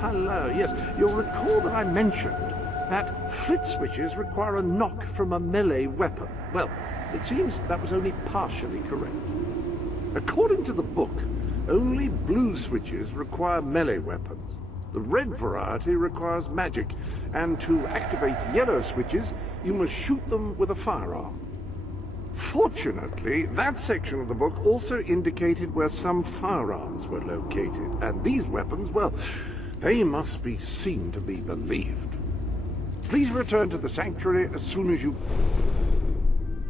hello. Yes, you'll recall that I mentioned that flit switches require a knock from a melee weapon. Well, it seems that was only partially correct. According to the book, only blue switches require melee weapons. The red variety requires magic, and to activate yellow switches, you must shoot them with a firearm. Fortunately, that section of the book also indicated where some firearms were located, and these weapons, well, they must be seen to be believed. Please return to the sanctuary as soon as you...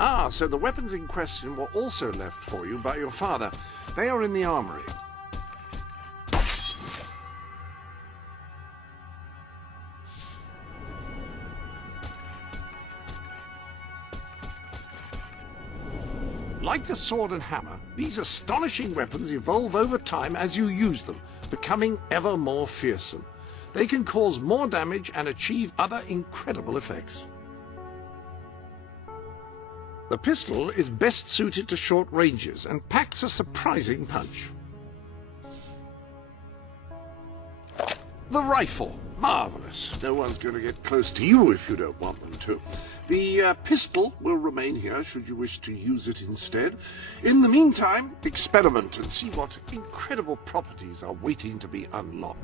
Ah, so the weapons in question were also left for you by your father. They are in the armory. Like the sword and hammer, these astonishing weapons evolve over time as you use them, becoming ever more fearsome. They can cause more damage and achieve other incredible effects. The pistol is best suited to short ranges and packs a surprising punch. The rifle. Marvelous. No one's going to get close to you if you don't want them to. The pistol will remain here should you wish to use it instead. In the meantime, experiment and see what incredible properties are waiting to be unlocked.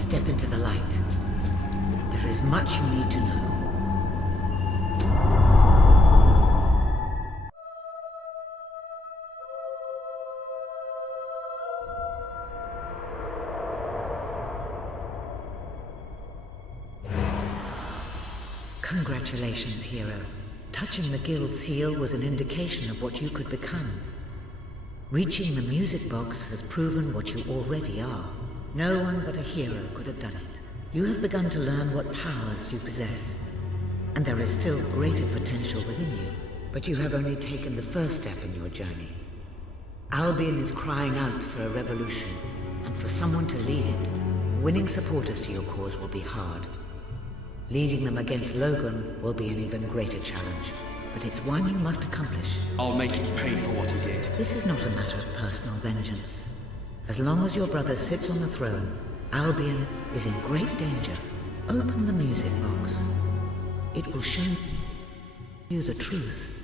Step into the light. There is much you need to know. Congratulations, hero. Touching the guild seal was an indication of what you could become. Reaching the music box has proven what you already are. No one but a hero could have done it. You have begun to learn what powers you possess, and there is still greater potential within you. But you have only taken the first step in your journey. Albion is crying out for a revolution, and for someone to lead it. Winning supporters to your cause will be hard. Leading them against Logan will be an even greater challenge, but it's one you must accomplish. I'll make him pay for what he did. This is not a matter of personal vengeance. As long as your brother sits on the throne, Albion is in great danger. Open the music box. It will show you the truth.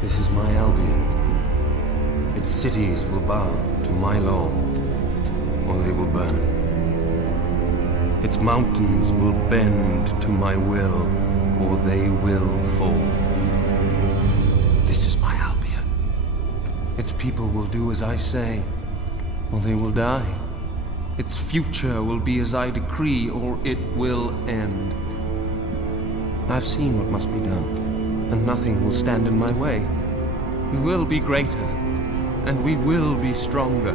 This is my Albion. Its cities will bow to my law, or they will burn. Its mountains will bend to my will, or they will fall. This is my Albion. Its people will do as I say, or they will die. Its future will be as I decree, or it will end. I've seen what must be done, and nothing will stand in my way. We will be greater, and we will be stronger,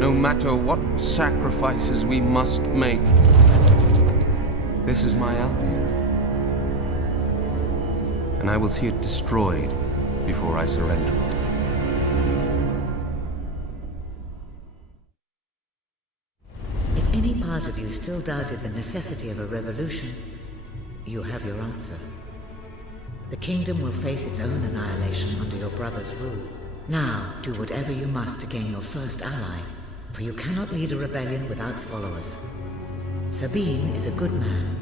no matter what sacrifices we must make. This is my Albion, and I will see it destroyed before I surrender it. If any part of you still doubted the necessity of a revolution, you have your answer. The kingdom will face its own annihilation under your brother's rule. Now, do whatever you must to gain your first ally, for you cannot lead a rebellion without followers. Sabine is a good man,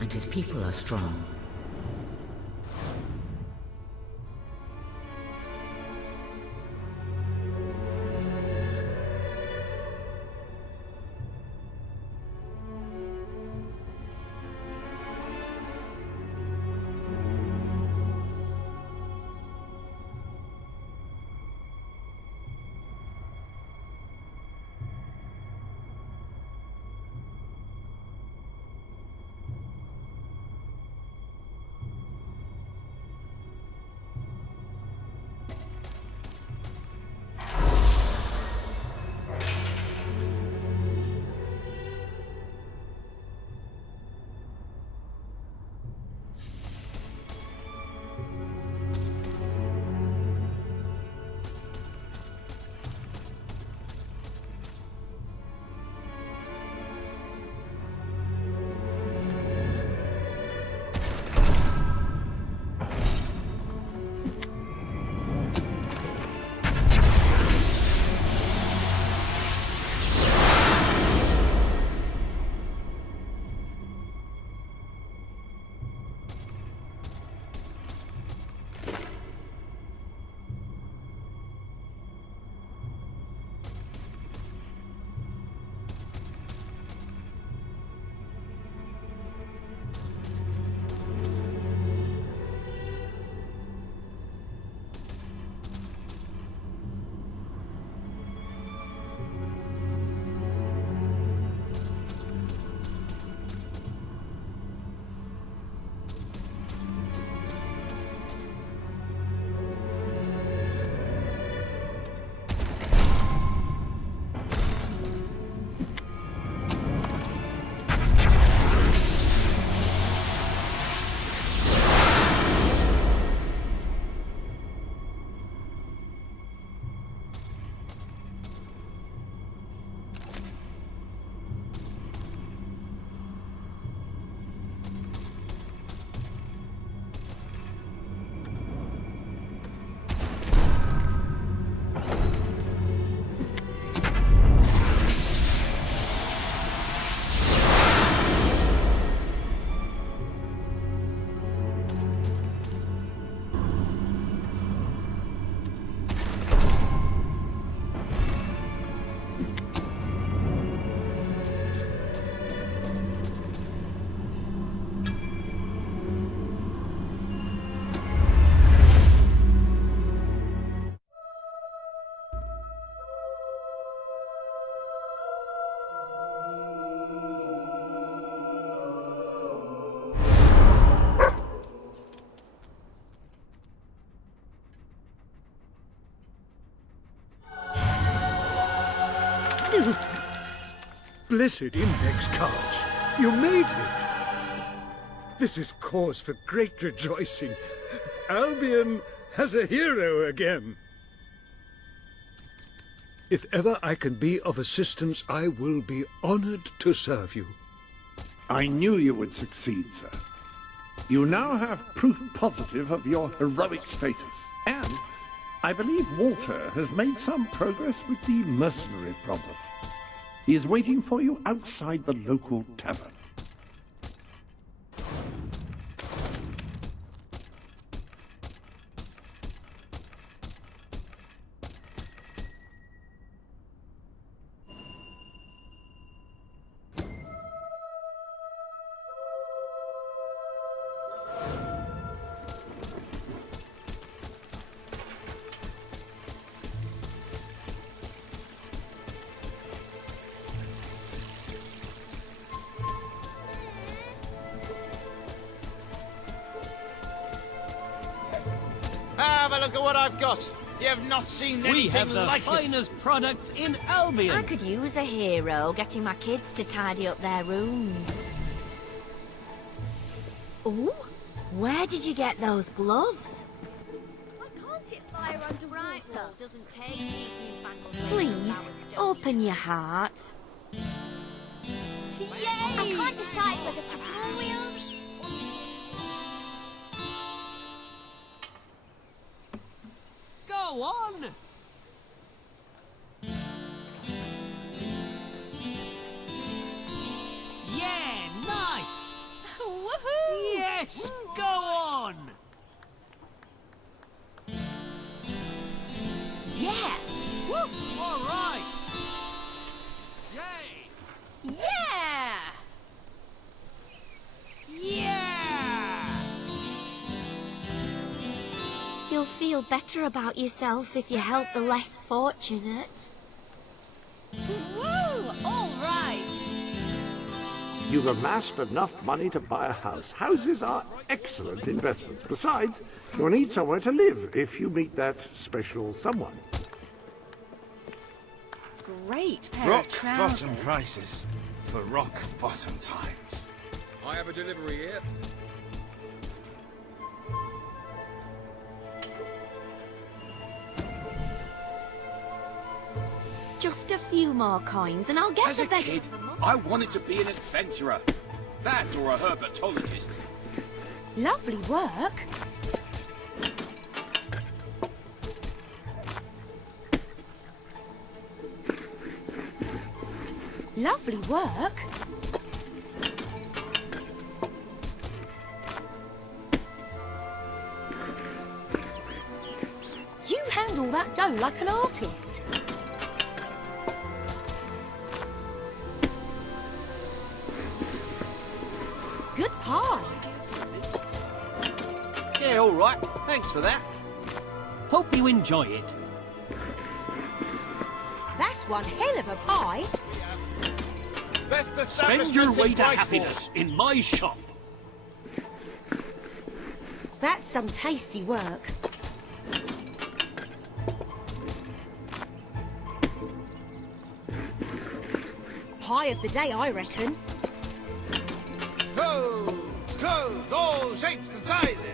and his people are strong. blessed index cards. You made it. This is cause for great rejoicing. Albion has a hero again. If ever I can be of assistance, I will be honored to serve you. I knew you would succeed, sir. You now have proof positive of your heroic status. And I believe Walter has made some progress with the mercenary problem. He is waiting for you outside the local tavern. Have a look at what I've got. You have not seen anything We have the like it. finest product in Albion. I could use a hero getting my kids to tidy up their rooms. Oh, where did you get those gloves? Why can't it fire underwater? Doesn't take these newfangled Please, open your heart. Yay! I can't decide whether to tutorial. Go on! Yeah, nice! Woohoo! Yes, go on! Yeah, Woo, all right! Yay! Yeah! Yeah! you'll feel better about yourself if you help the less fortunate. Woo! All right! You've amassed enough money to buy a house. Houses are excellent investments. Besides, you'll need somewhere to live if you meet that special someone. Great pair Rock of trousers. bottom prices for rock bottom times. I have a delivery here. Just a few more coins and I'll get As the a bed. kid, I wanted to be an adventurer. That or a herpetologist. Lovely work. Lovely work. You handle that dough like an artist. Good pie. Yeah, all right. Thanks for that. Hope you enjoy it. That's one hell of a pie. Best Spend your establishments way in to Whitehall. happiness in my shop. That's some tasty work. Pie of the day, I reckon. Clothes, all shapes and sizes.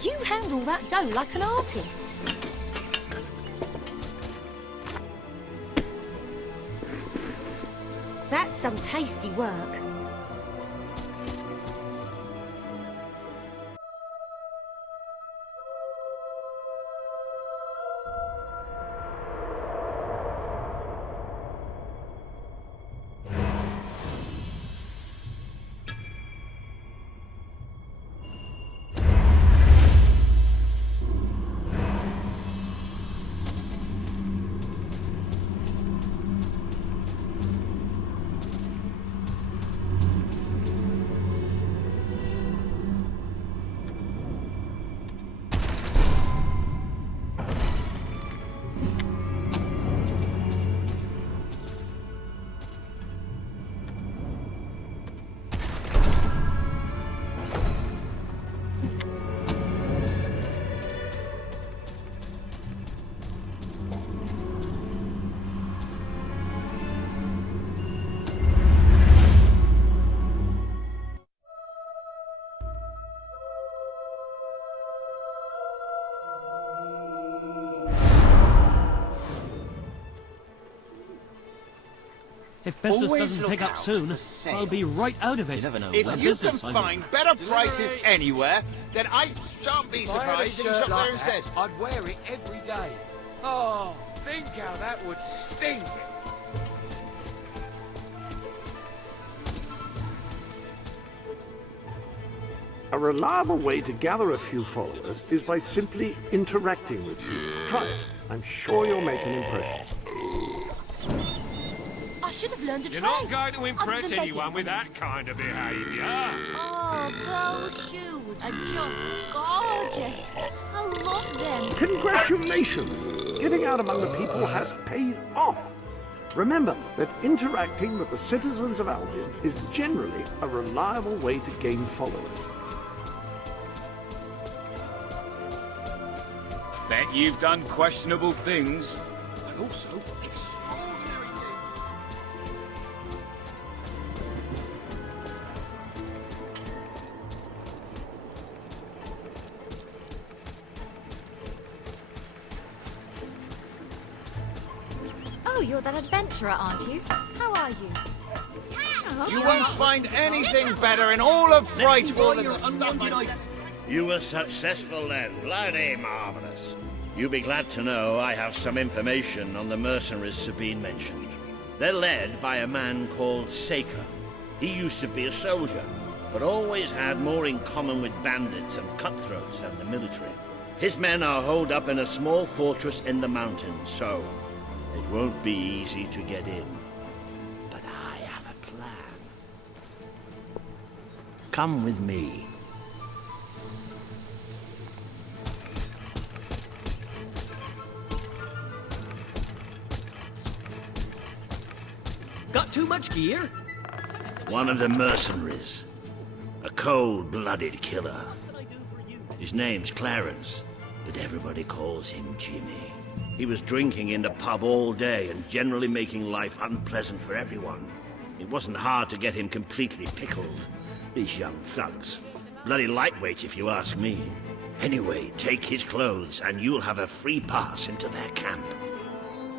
You handle that dough like an artist. That's some tasty work. If business Always doesn't look pick up out soon, for I'll be sales. right out of it. You never know If when. you can Business, I mean. find better prices anywhere, then I shan't be surprised if you shop there instead. I'd wear it every day. Oh, think how that would stink. A reliable way to gather a few followers is by simply interacting with you. Try it. I'm sure you'll make an impression. I should have learned a You're trade. not going to other impress than anyone begging. with that kind of behaviour. Oh, those shoes are just gorgeous. I love them. Congratulations! Getting out among the people has paid off. Remember that interacting with the citizens of Albion is generally a reliable way to gain followers. Bet you've done questionable things. And also extraordinary things. Oh, you're that adventurer, aren't you? How are you? You won't find anything better in all of Brightwall than the stuff I'm... You were successful then. Bloody marvelous. You'll be glad to know I have some information on the mercenaries Sabine mentioned. They're led by a man called Saker. He used to be a soldier, but always had more in common with bandits and cutthroats than the military. His men are holed up in a small fortress in the mountains, so it won't be easy to get in. But I have a plan. Come with me. Got too much gear? One of the mercenaries. A cold-blooded killer. His name's Clarence, but everybody calls him Jimmy. He was drinking in the pub all day and generally making life unpleasant for everyone. It wasn't hard to get him completely pickled. These young thugs. Bloody lightweight, if you ask me. Anyway, take his clothes and you'll have a free pass into their camp.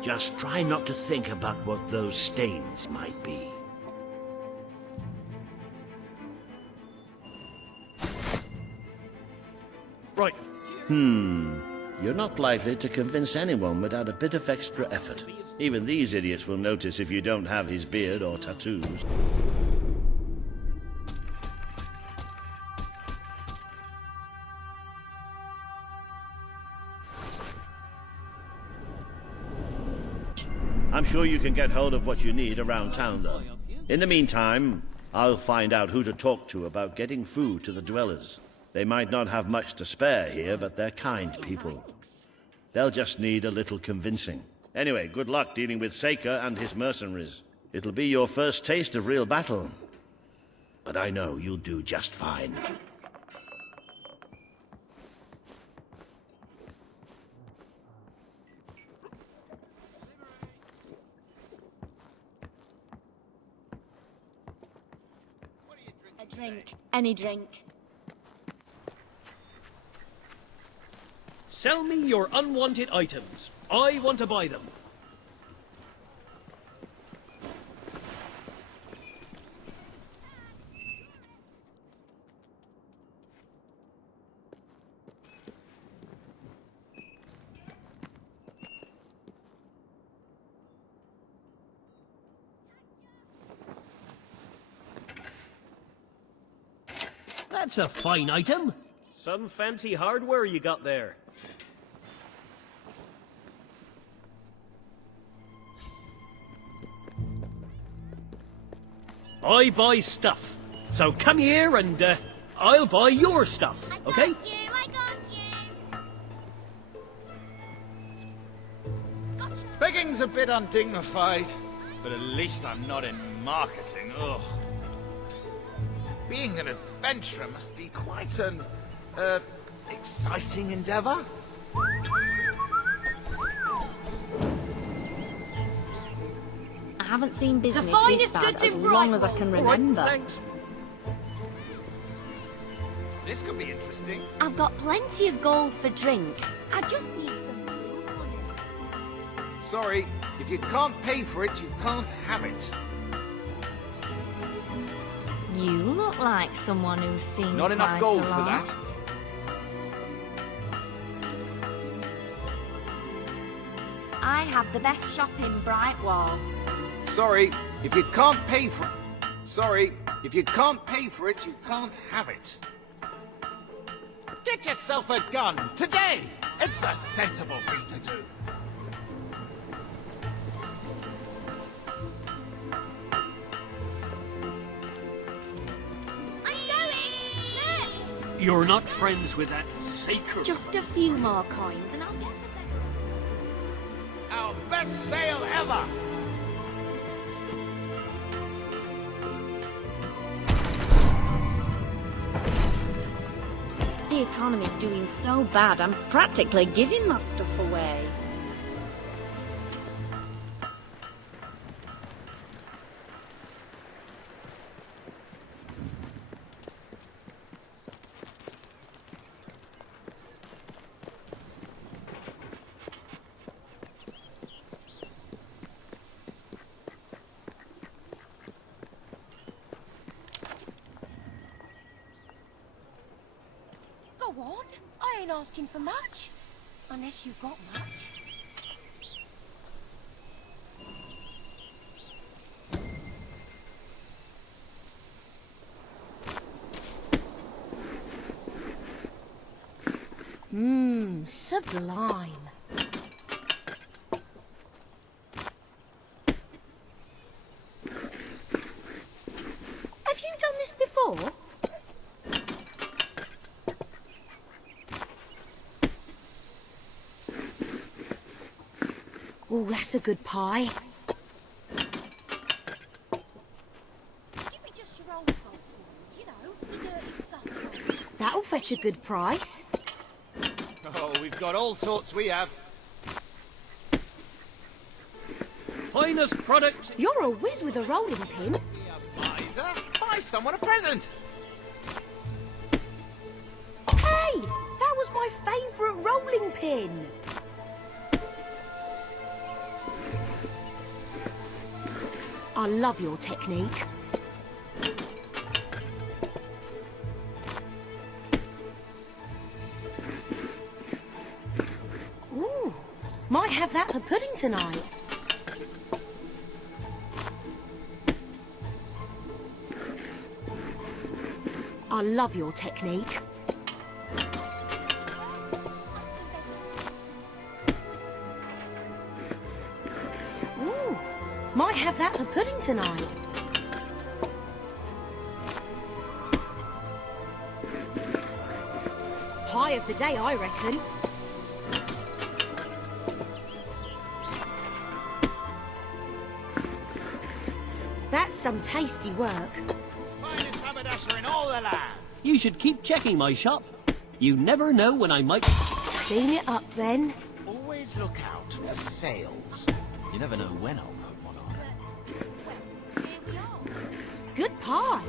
Just try not to think about what those stains might be. Right. You're not likely to convince anyone without a bit of extra effort. Even these idiots will notice if you don't have his beard or tattoos. I'm sure you can get hold of what you need around town, though. In the meantime, I'll find out who to talk to about getting food to the dwellers. They might not have much to spare here, but they're kind people. They'll just need a little convincing. Anyway, good luck dealing with Saker and his mercenaries. It'll be your first taste of real battle. But I know you'll do just fine. A drink. Any drink. Sell me your unwanted items. I want to buy them. That's a fine item. Some fancy hardware you got there. I buy stuff. So come here and I'll buy your stuff, okay? I got you. Gotcha. Begging's a bit undignified, but at least I'm not in marketing. Ugh. Being an adventurer must be quite an, exciting endeavor. I haven't seen business this finest bad goods as in long as I Brightwall. can All right, remember. thanks. This could be interesting. I've got plenty of gold for drink. I just need some real money. Sorry, if you can't pay for it, you can't have it. You look like someone who's seen Not enough quite gold a for lot. that. I have the best shop in Brightwall. Sorry, if you can't pay for it. Sorry, if you can't pay for it, you can't have it. Get yourself a gun today. It's the sensible thing to do. I'm going! Look! You're not friends with that sacred... Just a few more coins and I'll get the Our best sale ever! The economy's doing so bad, I'm practically giving my stuff away. Go on. I ain't asking for much. Unless you've got much. Sublime. Have you done this before? Oh, that's a good pie. Give me just your old gold coins, you know, the dirty stuff. That'll fetch a good price. Oh, we've got all sorts we have. Finest product... You're a whiz with a rolling pin. Be a miser. Buy someone a present. Hey, that was my favourite rolling pin. I love your technique. Ooh, might have that for pudding tonight. I love your technique. Ooh, might have that for pudding tonight. Pie of the day, I reckon. That's some tasty work. Finest haberdasher in all the land. You should keep checking my shop. You never know when I might... Clean it up then. Always look out for sales. You never know when I'll put one on. Good pie.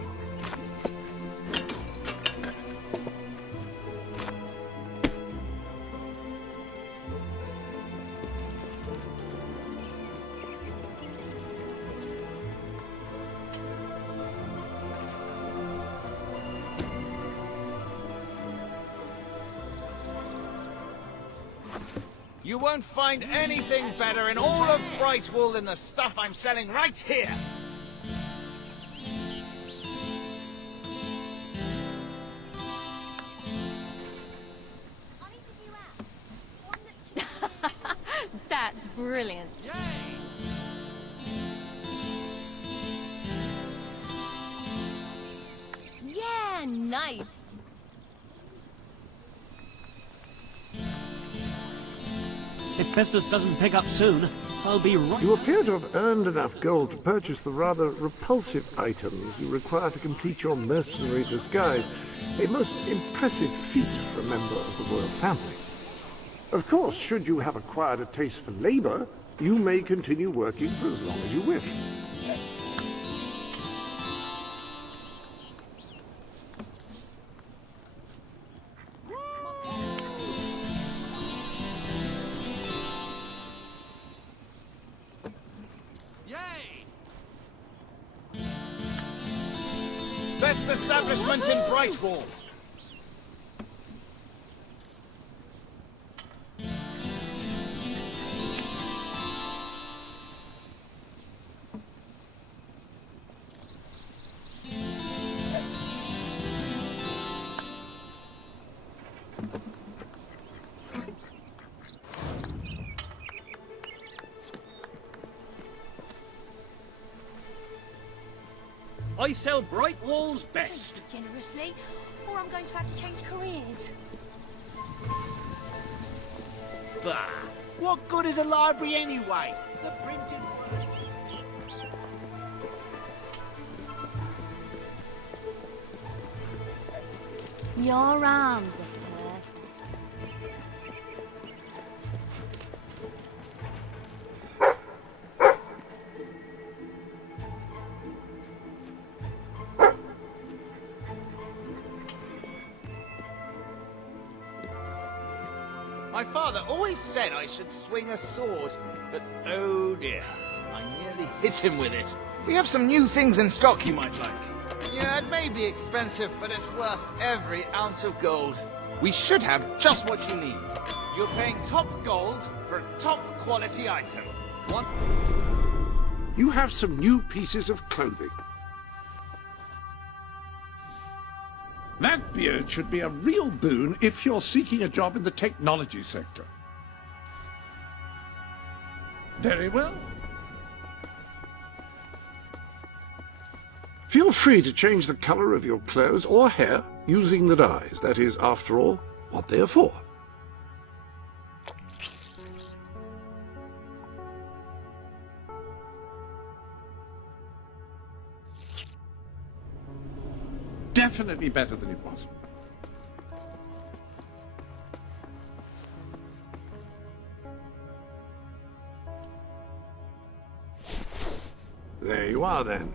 You won't find anything better in all of Brightwall than the stuff I'm selling right here. That's brilliant. Yeah, nice. If business doesn't pick up soon, I'll be right... You appear to have earned enough gold to purchase the rather repulsive items you require to complete your mercenary disguise. A most impressive feat for a member of the royal family. Of course, should you have acquired a taste for labor, you may continue working for as long as you wish. establishment in Brightwall. I sell Brightwall's best. Generously, or I'm going to have to change careers. Bah! What good is a library anyway? The printed... Your arms are perfect. My father always said I should swing a sword, but oh dear, I nearly hit him with it. We have some new things in stock you might like. Yeah, it may be expensive, but it's worth every ounce of gold. We should have just what you need. You're paying top gold for a top quality item. One... You have some new pieces of clothing. That beard should be a real boon if you're seeking a job in the technology sector. Very well. Feel free to change the color of your clothes or hair using the dyes. That is, after all, what they are for. Definitely better than it was. There you are, then.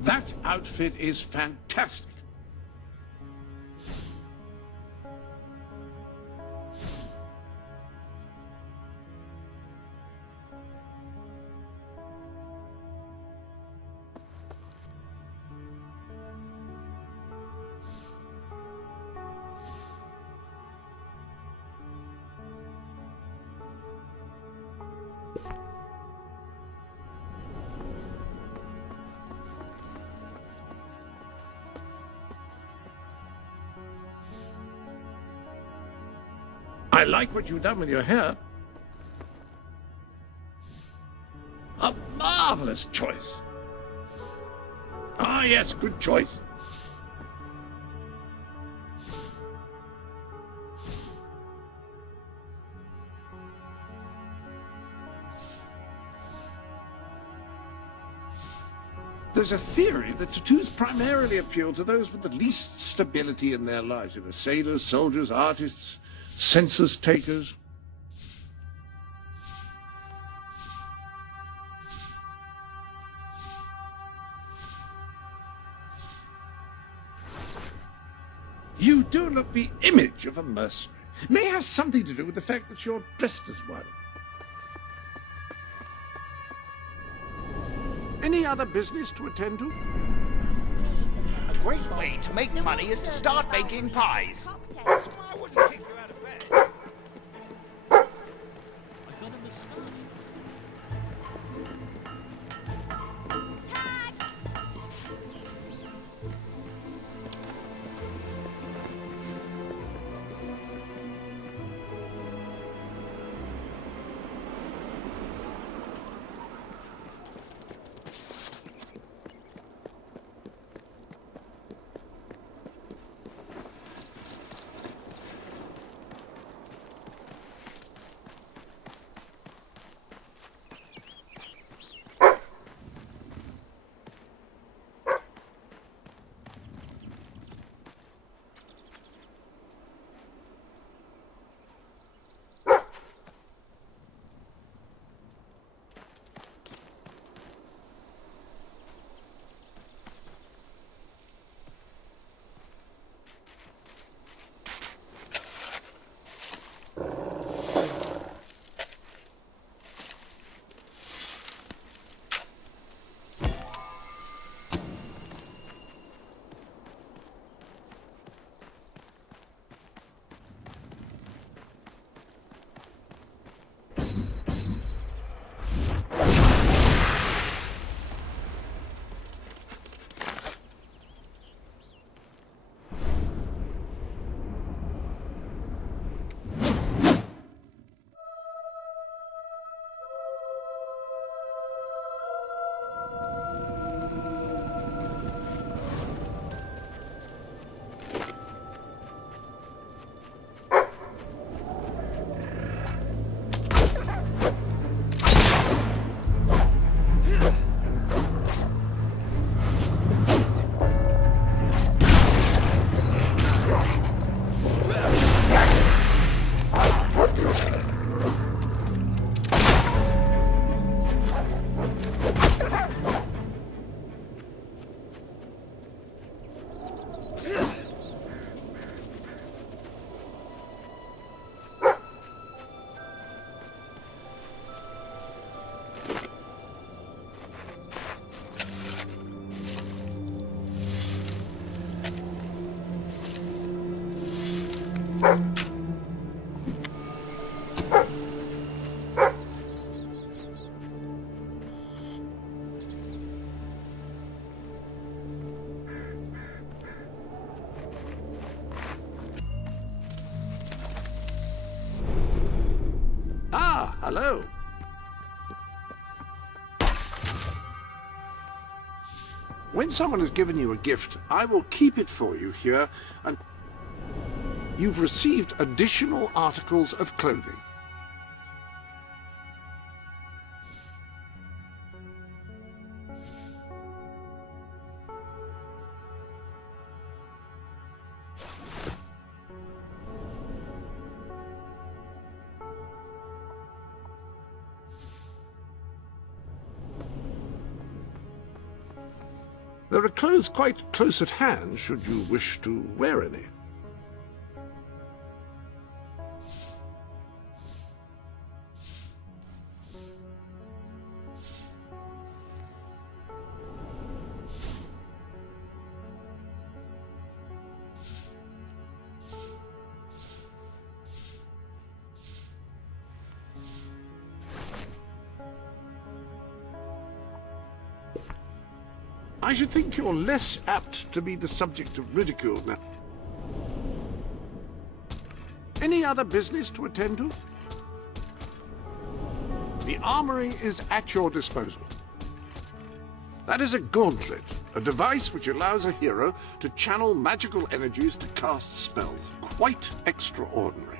That outfit is fantastic. I like what you've done with your hair. A marvelous choice. Ah, yes, good choice. There's a theory that tattoos primarily appeal to those with the least stability in their lives. You know, sailors, soldiers, artists, census takers. You do look the image of a mercenary. May have something to do with the fact that you're dressed as one. Any other business to attend to? A great way to make money is to start making pies. I wouldn't kick you out of bed. Ah, hello. When someone has given you a gift, I will keep it for you here, and you've received additional articles of clothing. There are clothes quite close at hand, should you wish to wear any. I should think you're less apt to be the subject of ridicule now. Any other business to attend to? The armory is at your disposal. That is a gauntlet, a device which allows a hero to channel magical energies to cast spells. Quite extraordinary.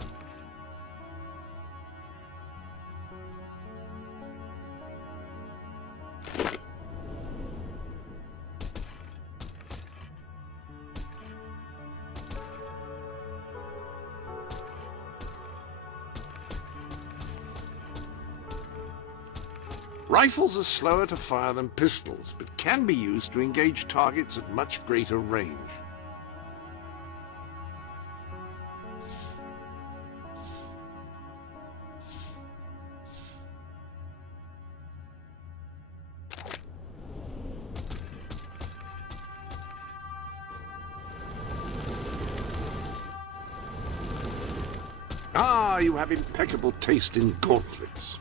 Rifles are slower to fire than pistols, but can be used to engage targets at much greater range. Ah, you have impeccable taste in gauntlets.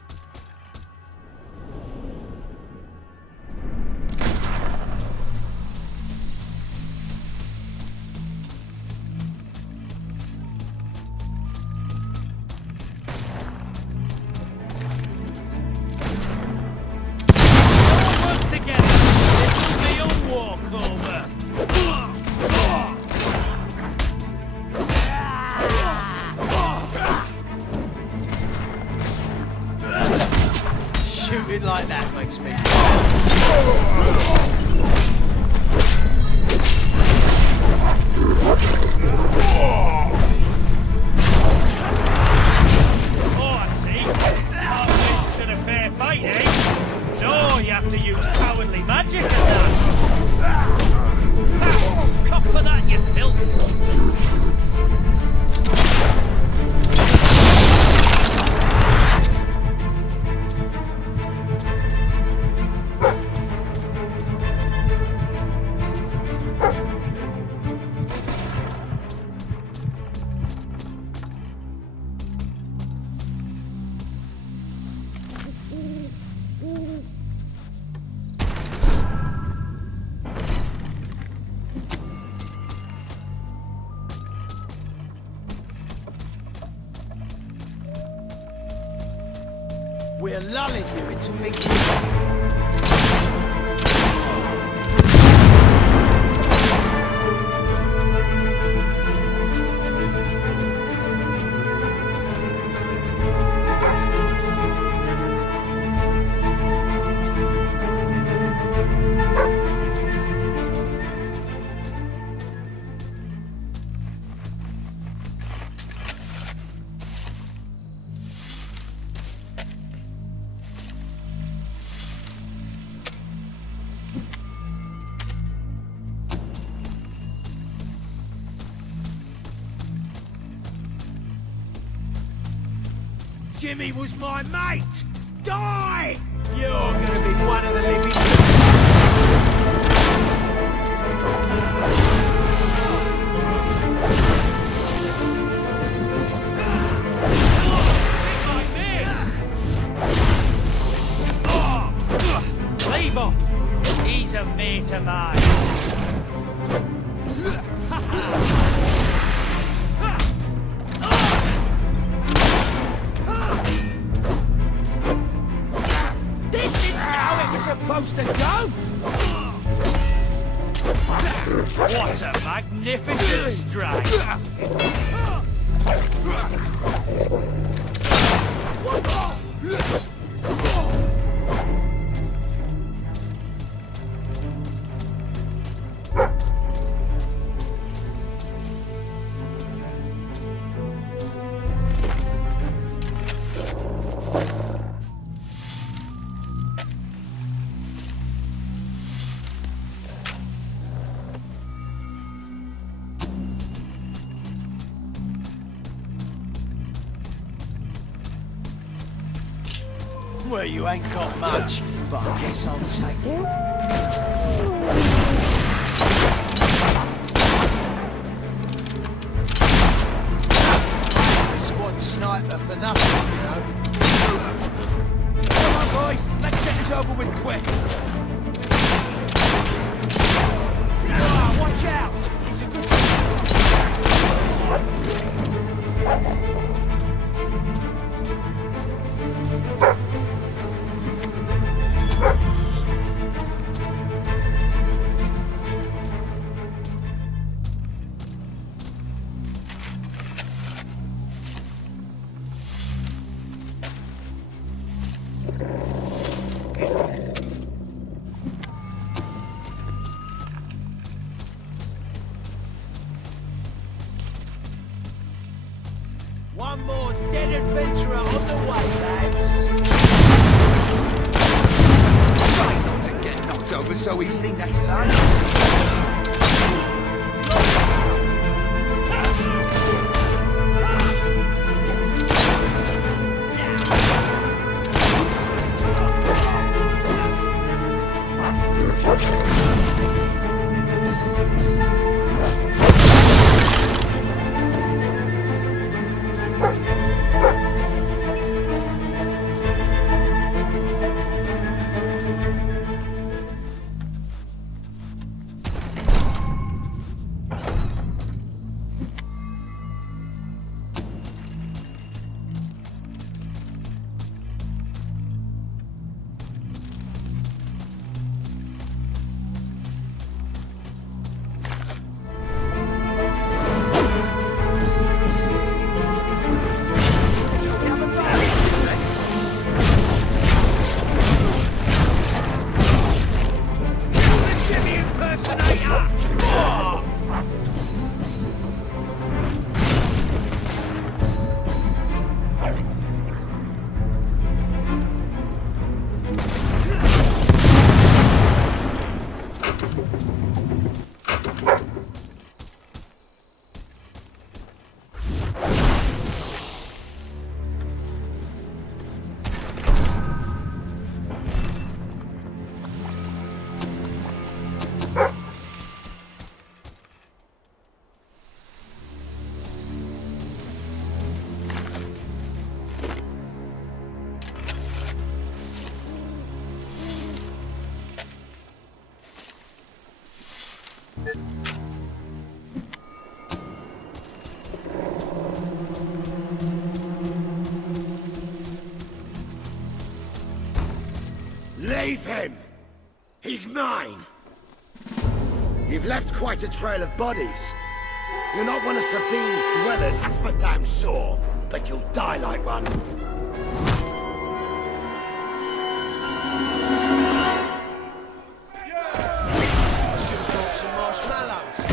Shooting like that makes me... Oh, I see. Not used to the fair fight, eh? No, you have to use cowardly magic and that. Ha! Cop for that, you filth! We're lulling you into thinking... Jimmy was my mate! Die! You're gonna be one of the living... Leave off! He's a mate of mine! supposed to go? What a magnificent strike! Well, you ain't got much, but I guess I'll take it. A squad sniper for nothing, you know. Come on, boys, let's get this over with quick. Ah, watch out! He's a good One more dead adventurer on the way, lads. Try not to get knocked over so easily next time. Leave him! He's mine! You've left quite a trail of bodies. You're not one of Sabine's dwellers, that's for damn sure. But you'll die like one. Should've brought some marshmallows.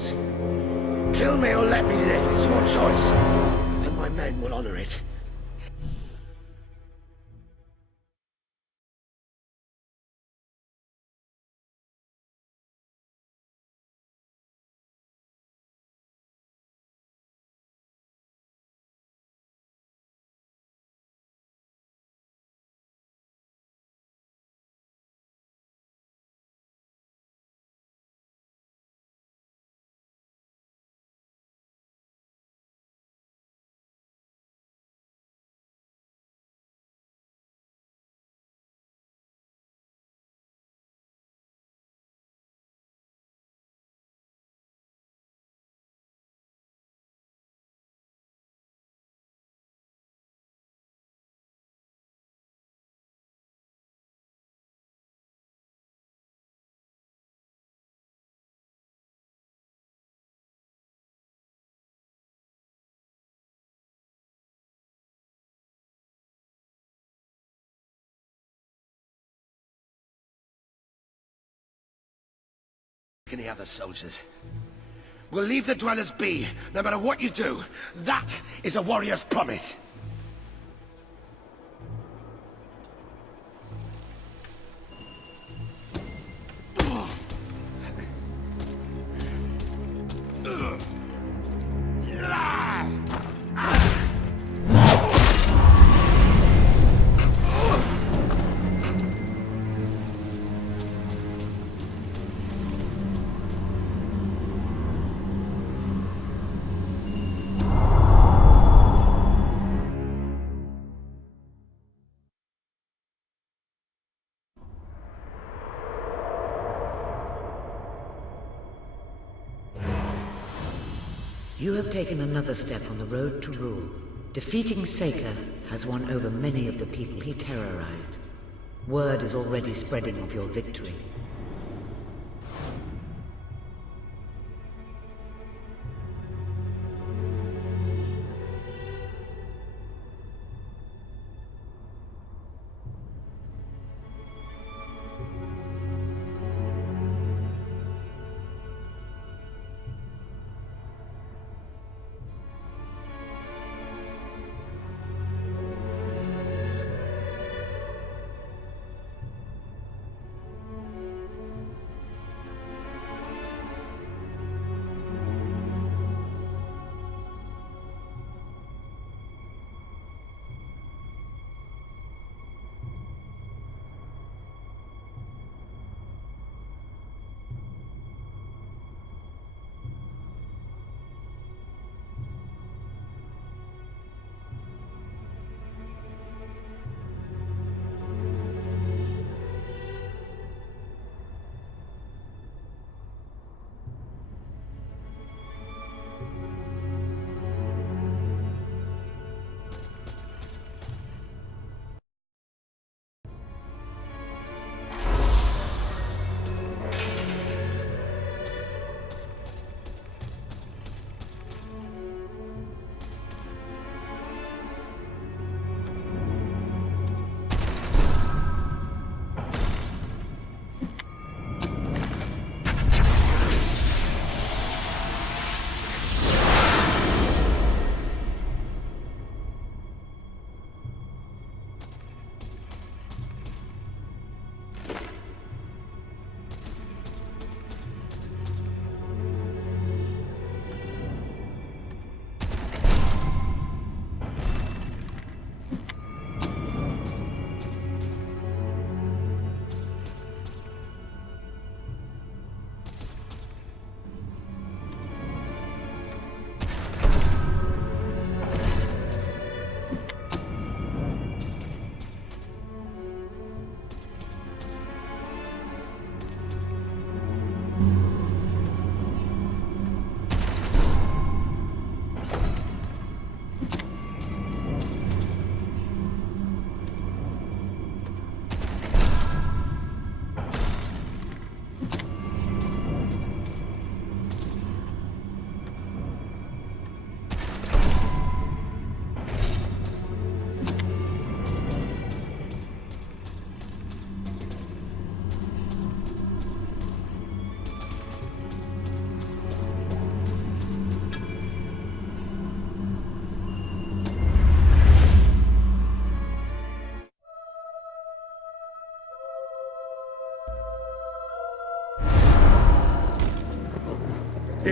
yours. Kill me or let me live, it's your choice. And my men will honor it. Any other soldiers? We'll leave the dwellers be, no matter what you do. That is a warrior's promise. You have taken another step on the road to rule. Defeating Seika has won over many of the people he terrorized. Word is already spreading of your victory.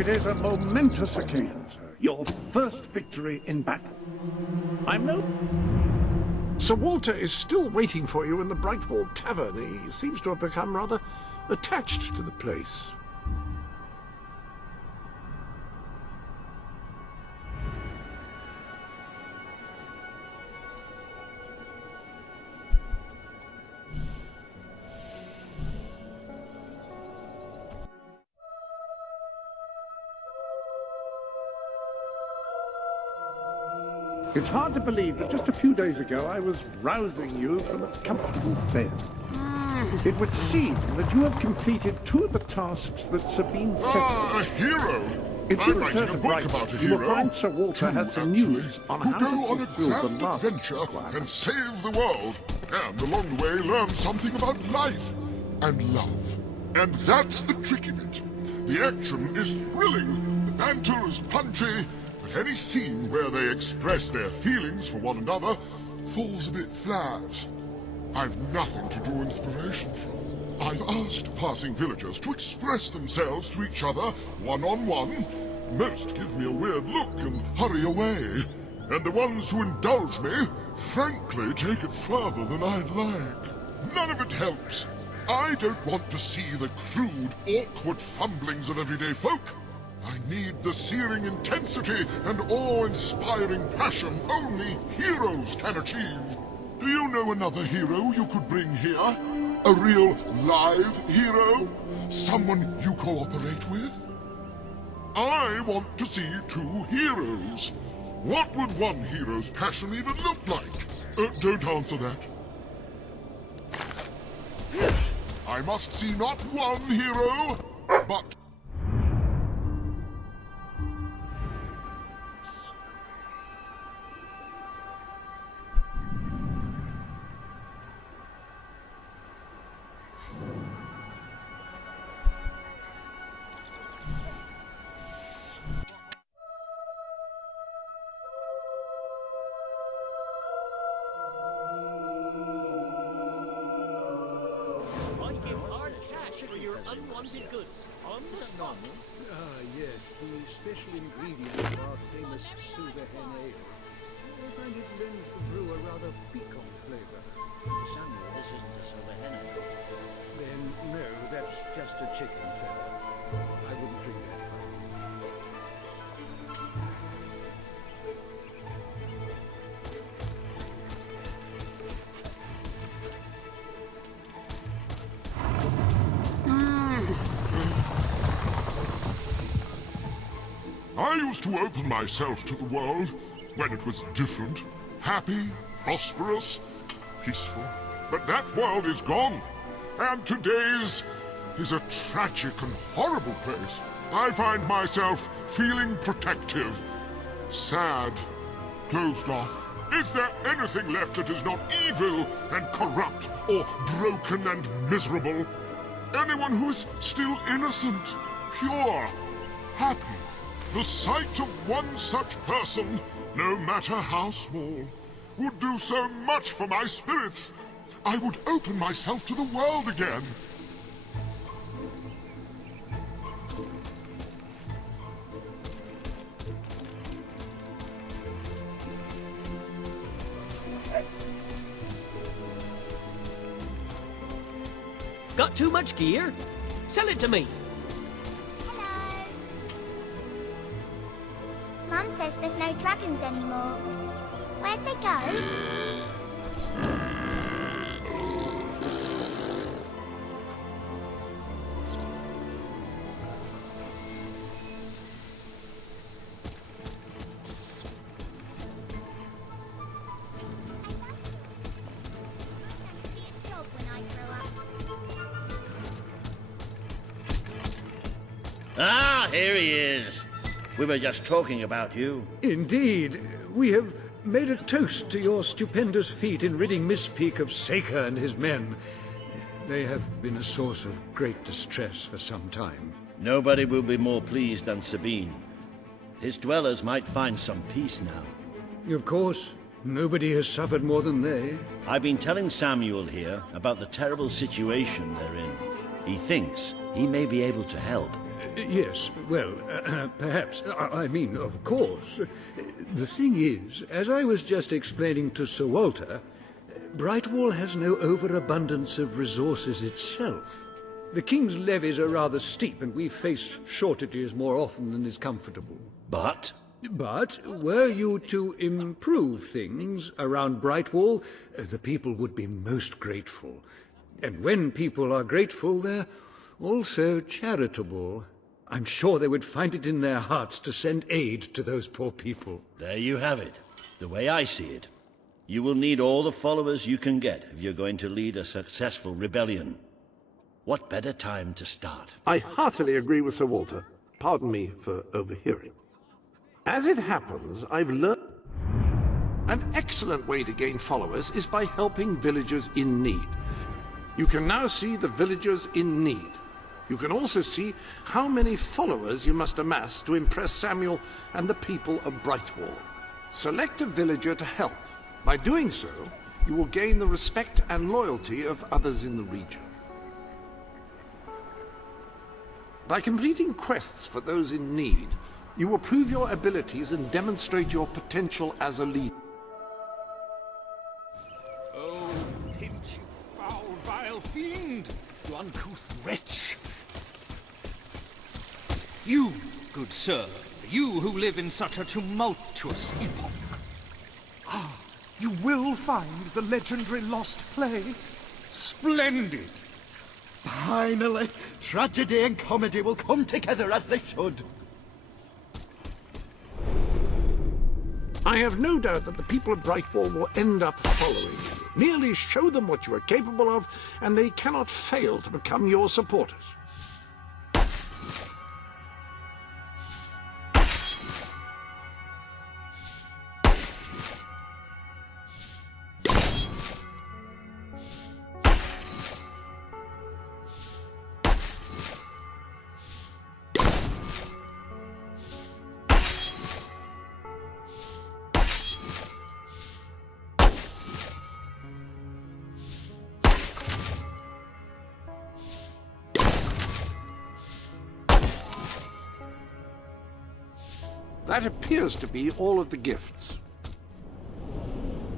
It is a momentous occasion, sir. Your first victory in battle. I'm no... Sir Walter is still waiting for you in the Brightwall Tavern. He seems to have become rather attached to the place. It's hard to believe that just a few days ago I was rousing you from a comfortable bed. It would seem that you have completed 2 of the tasks that Sabine set for a hero! If you I'm return writing to a book Brighton, about a you will hero. find Sir Walter 2, has some actually, news on who how go to on a fulfill the grand last adventure requirement. and save the world, and along the way learn something about life and love. And that's the tricky bit. The action is thrilling, the banter is punchy, but any scene where they express their feelings for one another falls a bit flat. I've nothing to draw inspiration from. I've asked passing villagers to express themselves to each other one-on-one. Most give me a weird look and hurry away. And the ones who indulge me, frankly, take it further than I'd like. None of it helps. I don't want to see the crude, awkward fumblings of everyday folk. I need the searing intensity and awe-inspiring passion only heroes can achieve. Do you know another hero you could bring here? A real live hero? Someone you cooperate with? I want to see 2 heroes. What would one hero's passion even look like? Don't answer that. I must see not one hero, but... unwanted goods. On the spot. Ah, yes, the special ingredient of our famous Silver Hen Ale. I find it lends the brew a rather piquant flavor. Samuel, this isn't a silver hen ale. Then, no, that's just a chicken feather. I wouldn't drink that. I used to open myself to the world when it was different, happy, prosperous, peaceful. But that world is gone, and today's is a tragic and horrible place. I find myself feeling protective, sad, closed off. Is there anything left that is not evil and corrupt or broken and miserable? Anyone who is still innocent, pure, happy? The sight of one such person, no matter how small, would do so much for my spirits. I would open myself to the world again. Got too much gear? Sell it to me. Mum says there's no dragons anymore. Where'd they go? Ah, here he is. We were just talking about you. Indeed. We have made a toast to your stupendous feat in ridding Miss Peak of Saker and his men. They have been a source of great distress for some time. Nobody will be more pleased than Sabine. His dwellers might find some peace now. Of course. Nobody has suffered more than they. I've been telling Samuel here about the terrible situation they're in. He thinks he may be able to help. Yes, well, perhaps. I mean, of course. The thing is, as I was just explaining to Sir Walter, Brightwall has no overabundance of resources itself. The King's levies are rather steep, and we face shortages more often than is comfortable. But? But, were you to improve things around Brightwall, the people would be most grateful. And when people are grateful, they're also charitable. I'm sure they would find it in their hearts to send aid to those poor people. There you have it. The way I see it. You will need all the followers you can get if you're going to lead a successful rebellion. What better time to start? I heartily agree with Sir Walter. Pardon me for overhearing. As it happens, I've learned an excellent way to gain followers is by helping villagers in need. You can now see the villagers in need. You can also see how many followers you must amass to impress Samuel and the people of Brightwall. Select a villager to help. By doing so, you will gain the respect and loyalty of others in the region. By completing quests for those in need, you will prove your abilities and demonstrate your potential as a leader. Oh, pinch, you foul, vile fiend! You uncouth wretch! You, good sir, you who live in such a tumultuous epoch. Ah, you will find the legendary lost play? Splendid! Finally, tragedy and comedy will come together as they should. I have no doubt that the people of Brightwall will end up following you. Merely show them what you are capable of, and they cannot fail to become your supporters. That appears to be all of the gifts.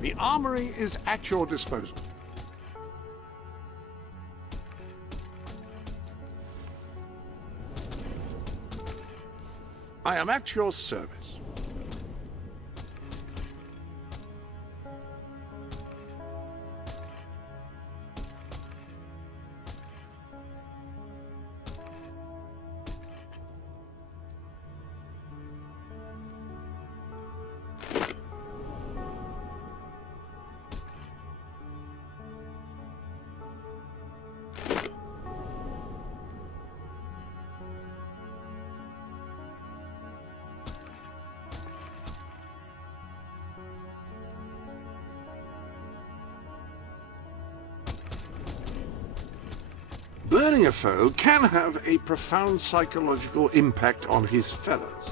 The armory is at your disposal. I am at your service. Burning a foe can have a profound psychological impact on his fellows,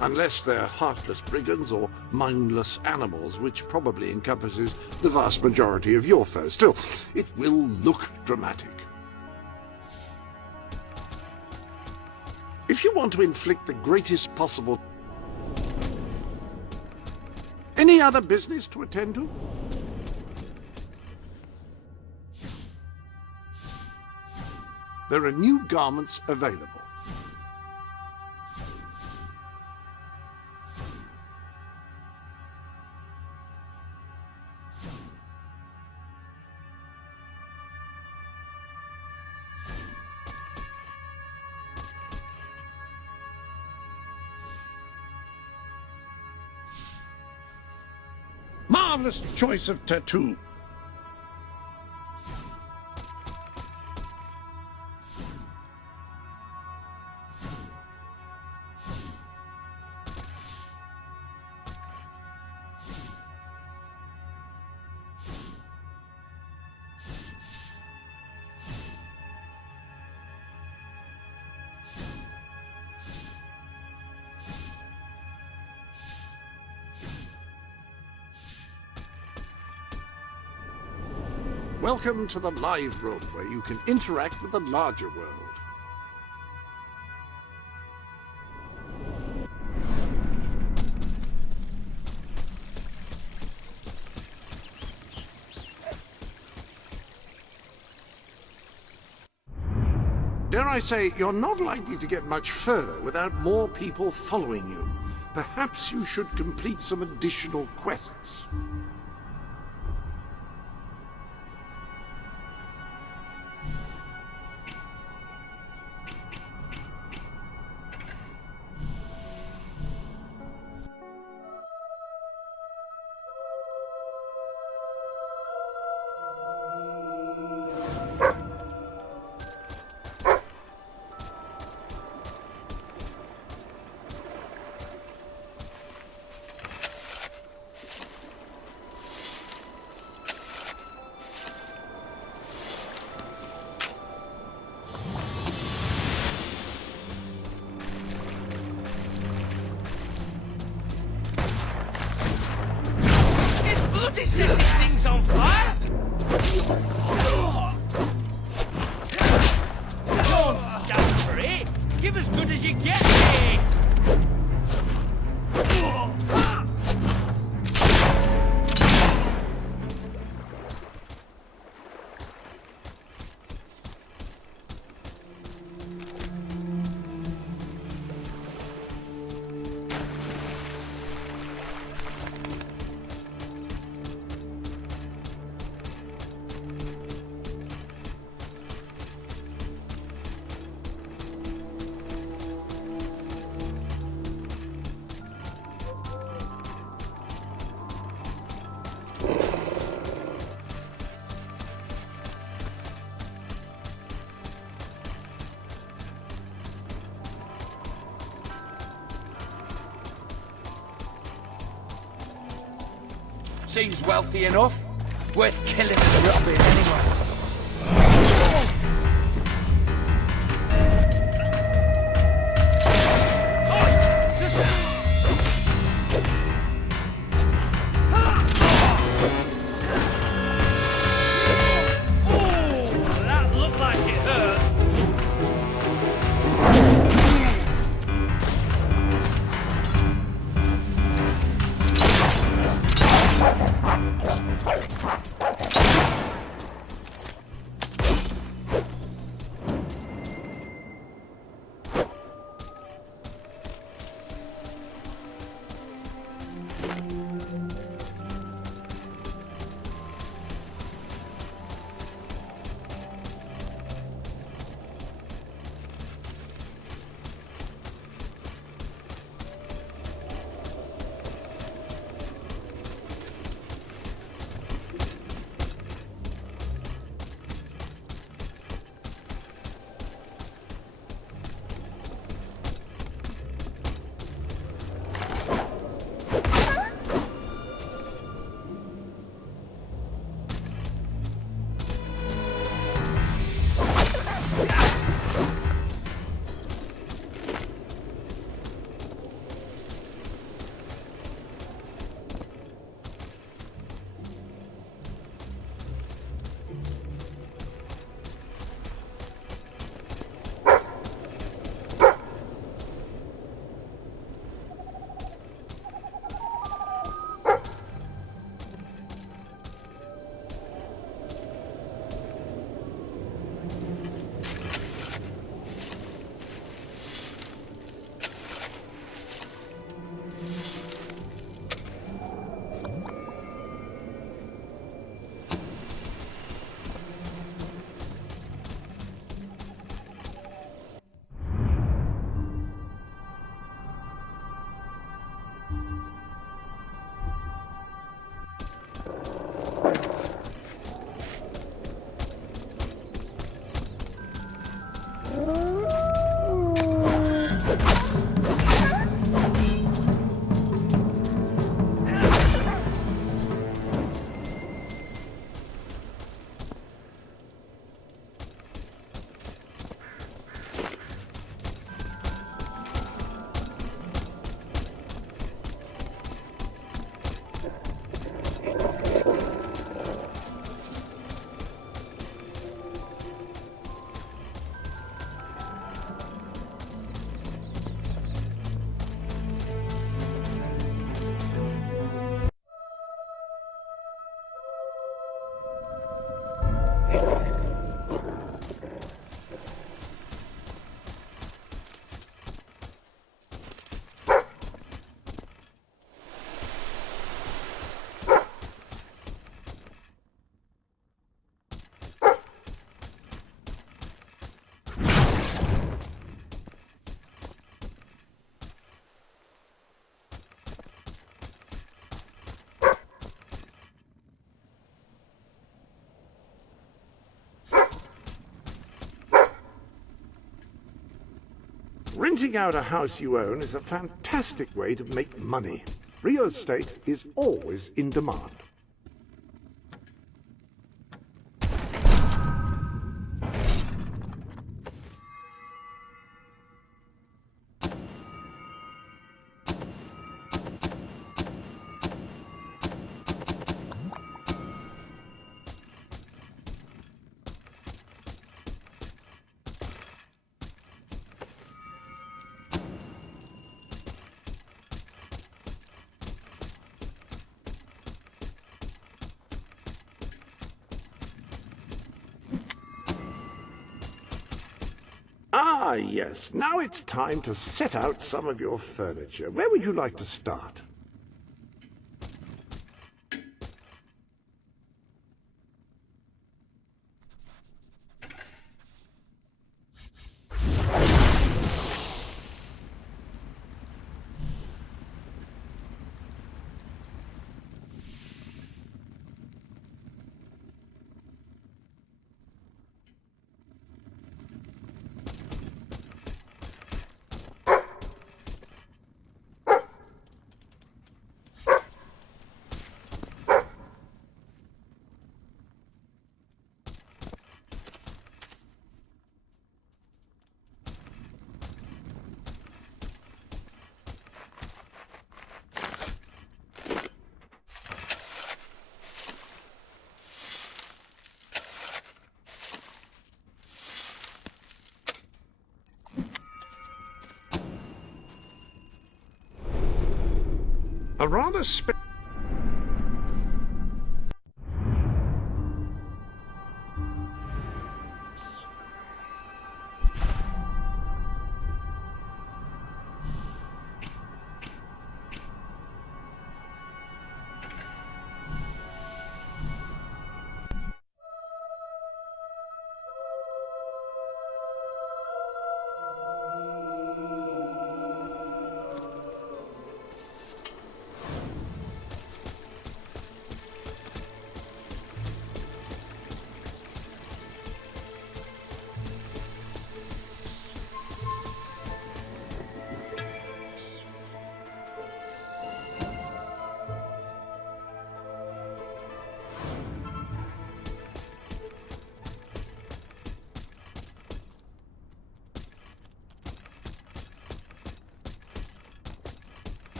unless they're heartless brigands or mindless animals, which probably encompasses the vast majority of your foes. Still, it will look dramatic. If you want to inflict the greatest possible... Any other business to attend to? There are new garments available. Marvelous choice of tattoo. Welcome to the live room, where you can interact with the larger world. Dare I say, you're not likely to get much further without more people following you. Perhaps you should complete some additional quests. Bloody setting things on fire! Don't stand for it! Give as good as you get, mate! Seems wealthy enough. Worth killing a little bit anyway. That looked like it hurt. Renting out a house you own is a fantastic way to make money. Real estate is always in demand. Ah, yes. Now it's time to set out some of your furniture. Where would you like to start? A rather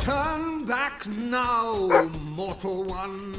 Turn back now, mortal one.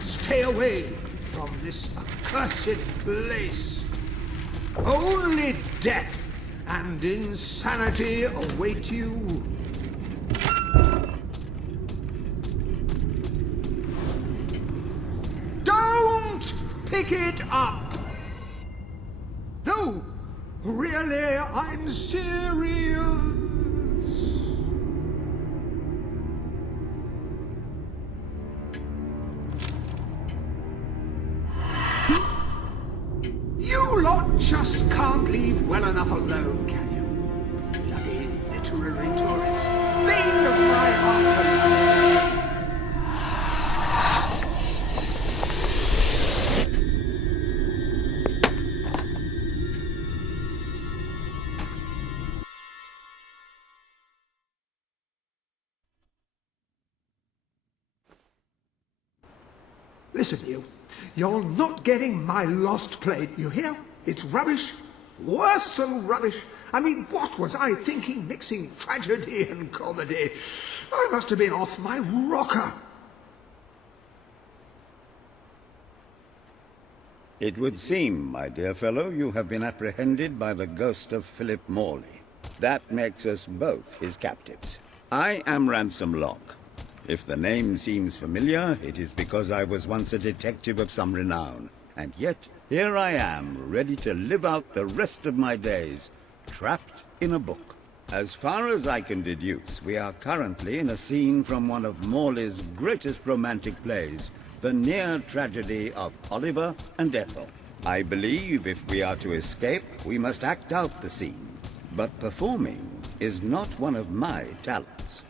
Stay away from this accursed place. Only death and insanity await you. Don't pick it up! No, really, I'm serious. You lot just can't leave well enough alone, can you? Bloody literary tourists. Bane of my afterlife. Listen, you. You're not getting my lost plate, you hear? It's rubbish. Worse than rubbish. I mean, what was I thinking mixing tragedy and comedy? I must have been off my rocker. It would seem, my dear fellow, you have been apprehended by the ghost of Philip Morley. That makes us both his captives. I am Ransom Locke. If the name seems familiar, it is because I was once a detective of some renown. And yet, here I am, ready to live out the rest of my days, trapped in a book. As far as I can deduce, we are currently in a scene from one of Morley's greatest romantic plays, the near tragedy of Oliver and Ethel. I believe if we are to escape, we must act out the scene. But performing is not one of my talents.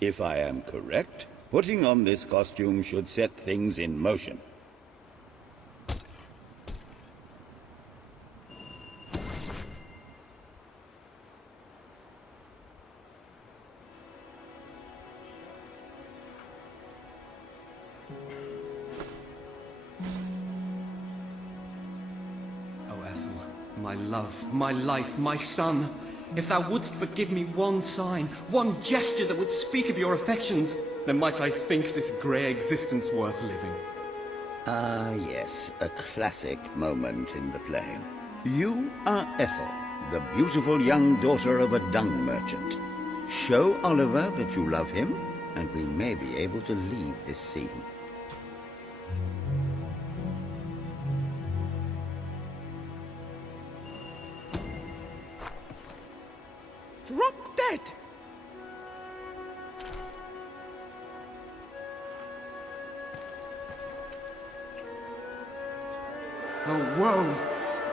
If I am correct, putting on this costume should set things in motion. O Ethel, my love, my life, my son, if thou wouldst but give me one sign, one gesture that would speak of your affections, then might I think this grey existence worth living. Ah, yes, a classic moment in the play. You are Ethel, the beautiful young daughter of a dung merchant. Show Oliver that you love him, and we may be able to leave this scene. Drop dead! Oh, woe!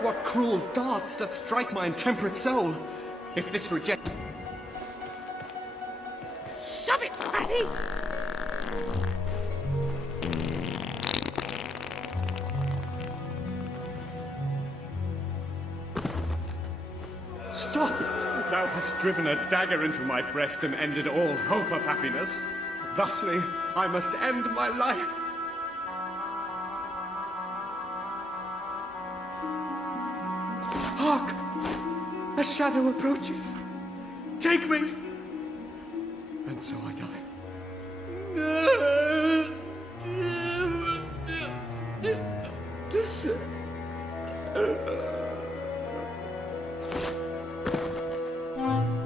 What cruel darts doth strike my intemperate soul! If this reject... Shove it, fatty! Stop! Thou hast driven a dagger into my breast and ended all hope of happiness. Thusly, I must end my life. Hark! A shadow approaches. Take me! And so I die.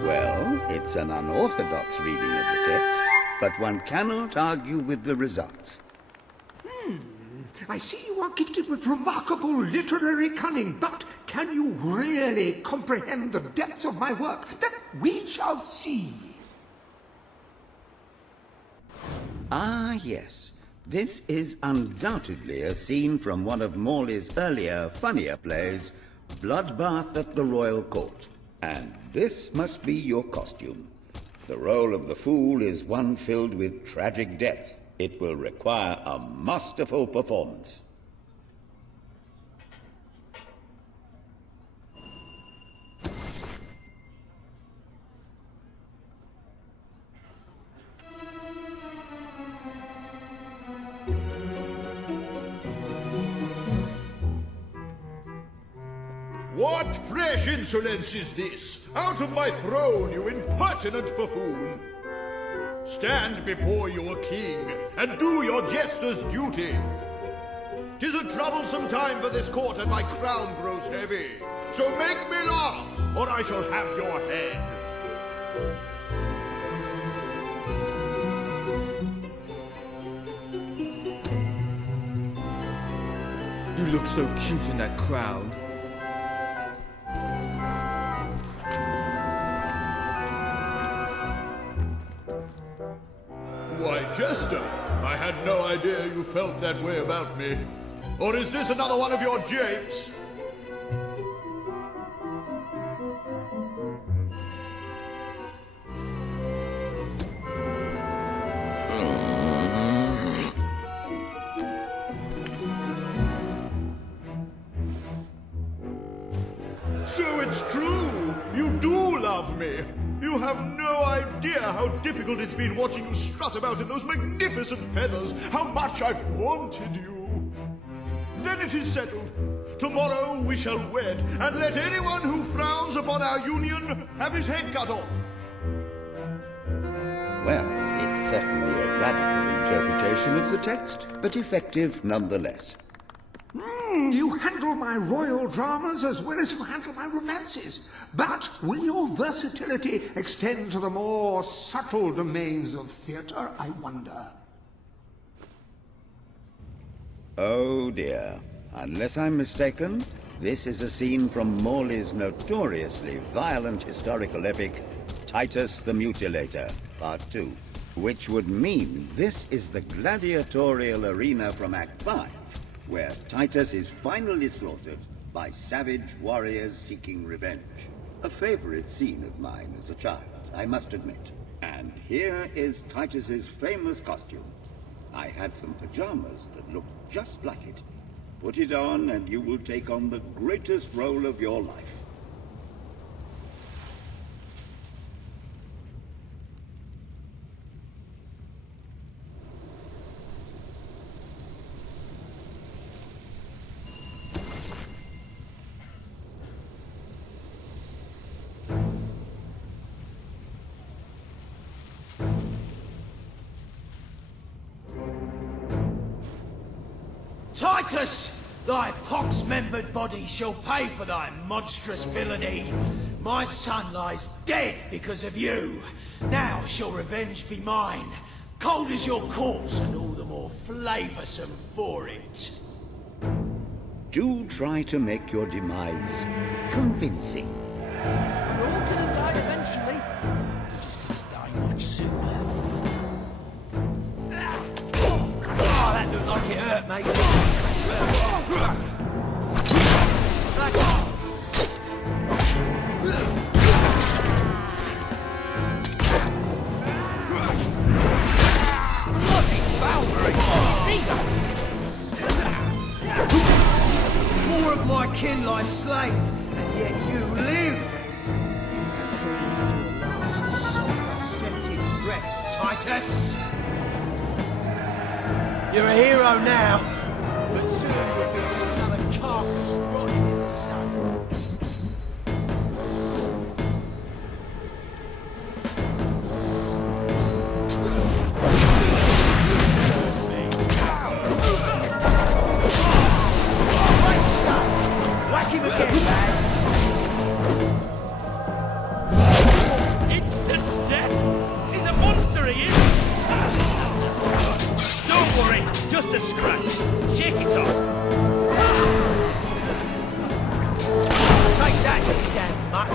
Well, it's an unorthodox reading of the text, but one cannot argue with the results. I see you are gifted with remarkable literary cunning, but can you really comprehend the depths of my work? That we shall see. Ah, yes. This is undoubtedly a scene from one of Morley's earlier, funnier plays, Bloodbath at the Royal Court. And this must be your costume. The role of the fool is one filled with tragic depth. It will require a masterful performance. What fresh insolence is this? Out of my throne, you impertinent buffoon! Stand before your king, and do your jester's duty. 'Tis a troublesome time for this court, and my crown grows heavy. So make me laugh, or I shall have your head. You look so cute in that crown. Why, Jester, I had no idea you felt that way about me. Or is this another one of your japes? So it's true! You do love me! You have no idea how difficult it's been watching you strut about in those magnificent feathers, how much I've wanted you! Then it is settled. Tomorrow we shall wed, and let anyone who frowns upon our union have his head cut off. Well, it's certainly a radical interpretation of the text, but effective nonetheless. You handle my royal dramas as well as you handle my romances. But will your versatility extend to the more subtle domains of theatre, I wonder? Oh dear. Unless I'm mistaken, this is a scene from Morley's notoriously violent historical epic, Titus the Mutilator, Part 2. Which would mean this is the gladiatorial arena from Act 5, where Titus is finally slaughtered by savage warriors seeking revenge. A favorite scene of mine as a child, I must admit. And here is Titus's famous costume. I had some pajamas that looked just like it. Put it on and you will take on the greatest role of your life. Titus! Thy pox-membered body shall pay for thy monstrous villainy. My son lies dead because of you. Now shall revenge be mine, cold as your corpse and all the more flavoursome for it. Do try to make your demise convincing. We're all gonna die eventually. We're just gonna die much sooner. Oh, that looked like it hurt, mate. Bloody Valkyrie! Did you see that? More of my kin lie slain, and yet you live. Breathe your last sulphur-scented breath, Titus. You're a hero now, but soon you'll be just another carcass rotting in the sun. Great stuff! Whack him again, lad! Instant death? He's a monster, he is! Don't worry, just a scratch. Shake it off. Take that, you damn mutt!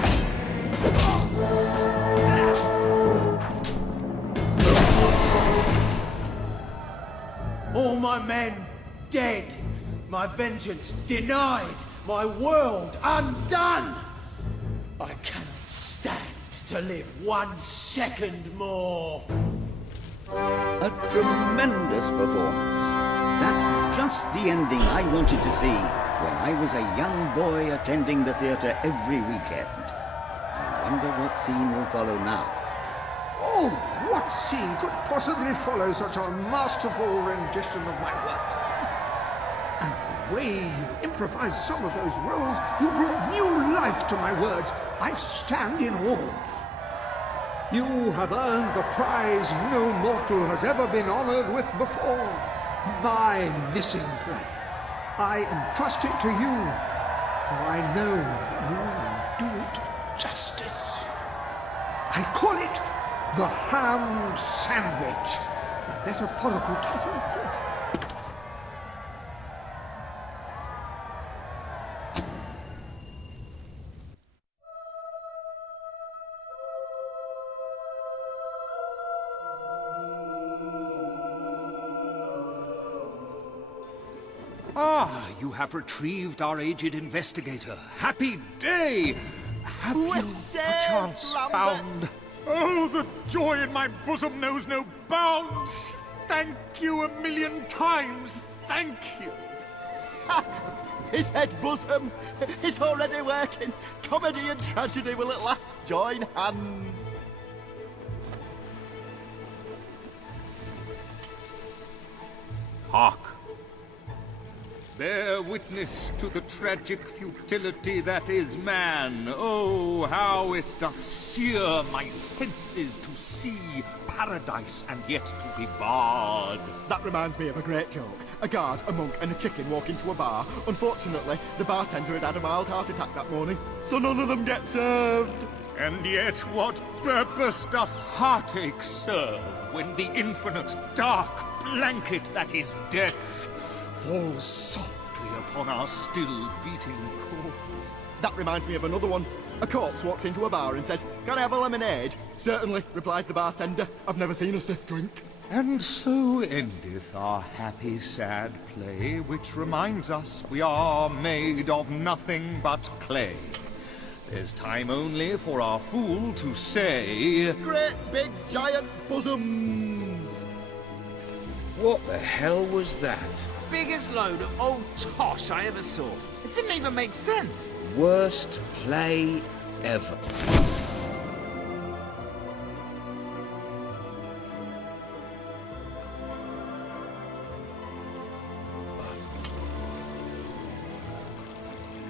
All my men dead, my vengeance denied, my world undone. I cannot stand to live 1 second more. A tremendous performance. That's just the ending I wanted to see when I was a young boy attending the theatre every weekend. I wonder what scene will follow now. Oh, what scene could possibly follow such a masterful rendition of my work? And way you improvised some of those roles, you brought new life to my words. I stand in awe. You have earned the prize no mortal has ever been honored with before. My missing play. I entrust it to you, for I know that you will do it justice. I call it the Ham Sandwich. A metaphorical title, of course. Ah, you have retrieved our aged investigator. Happy day! Have you perchance found... Oh, the joy in my bosom knows no bounds! Thank you a million times! Thank you! His head bosom! It's already working! Comedy and tragedy will at last join hands! Hark! Bear witness to the tragic futility that is man. Oh, how it doth sear my senses to see paradise and yet to be barred. That reminds me of a great joke. A guard, a monk, and a chicken walk into a bar. Unfortunately, the bartender had a mild heart attack that morning, so none of them get served. And yet what purpose doth heartache serve when the infinite dark blanket that is death falls softly upon our still beating core? That reminds me of another one. A corpse walks into a bar and says, "Can I have a lemonade?" "Certainly," replies the bartender. "I've never seen a stiff drink." And so endeth our happy sad play, which reminds us we are made of nothing but clay. There's time only for our fool to say, "Great big giant bosoms!" What the hell was that? Biggest load of old tosh I ever saw. It didn't even make sense. Worst play ever.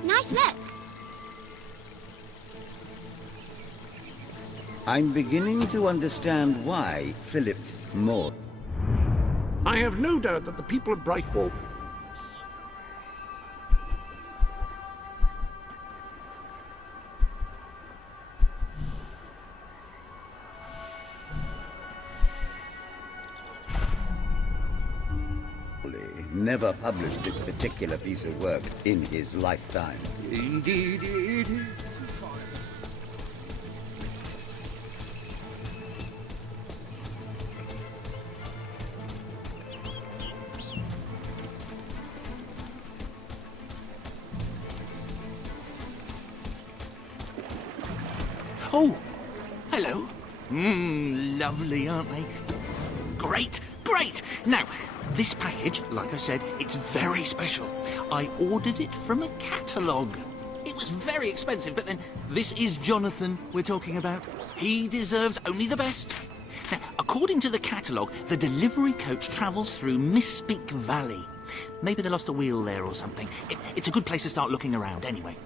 Nice look. I'm beginning to understand why Philip Moore. I have no doubt that the people of Brightwall... never published this particular piece of work in his lifetime. Indeed, it is. Oh, hello. Lovely, aren't they? Great, great. Now, this package, like I said, it's very special. I ordered it from a catalogue. It was very expensive, but then this is Jonathan we're talking about. He deserves only the best. Now, according to the catalogue, the delivery coach travels through Misspeak Valley. Maybe they lost a wheel there or something. It's a good place to start looking around anyway.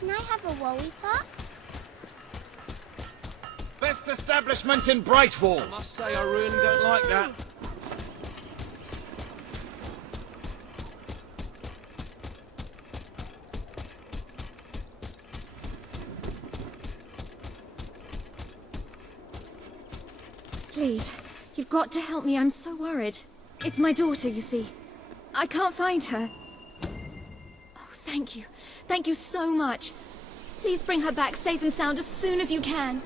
Can I have a wowie pop? Best establishment in Brightwall. I must say, I really don't like that. Please, you've got to help me. I'm so worried. It's my daughter, you see. I can't find her. Oh, Thank you. Thank you so much. Please bring her back safe and sound as soon as you can.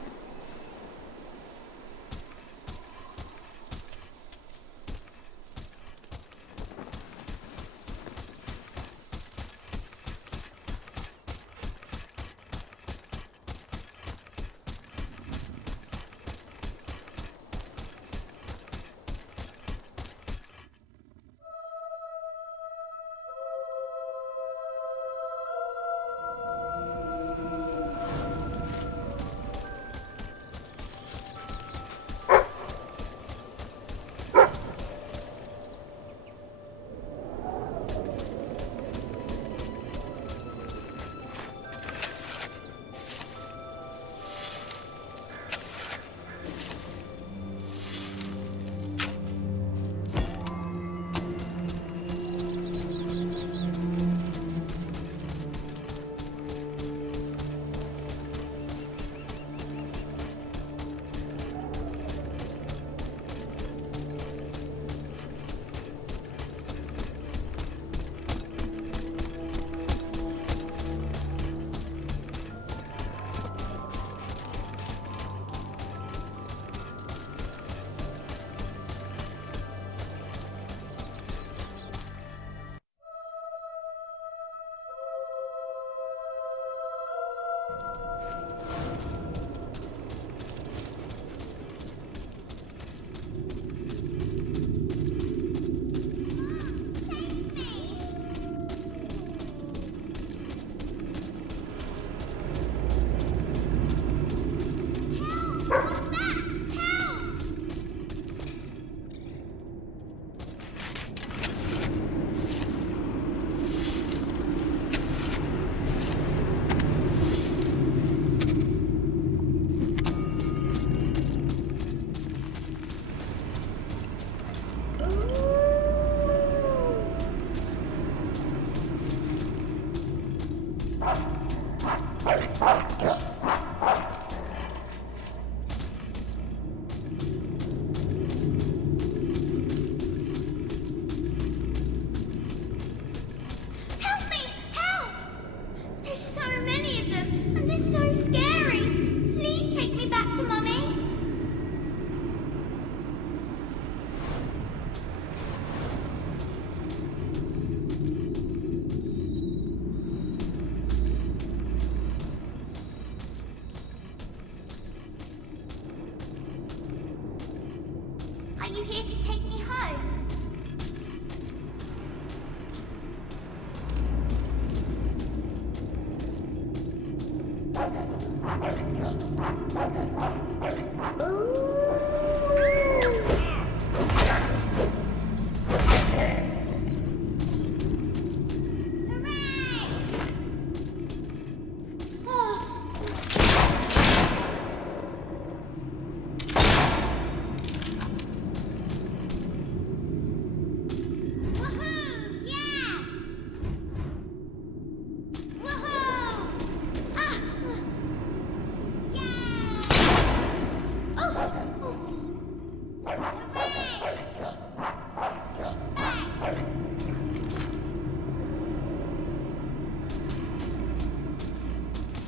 Are you here to take me home?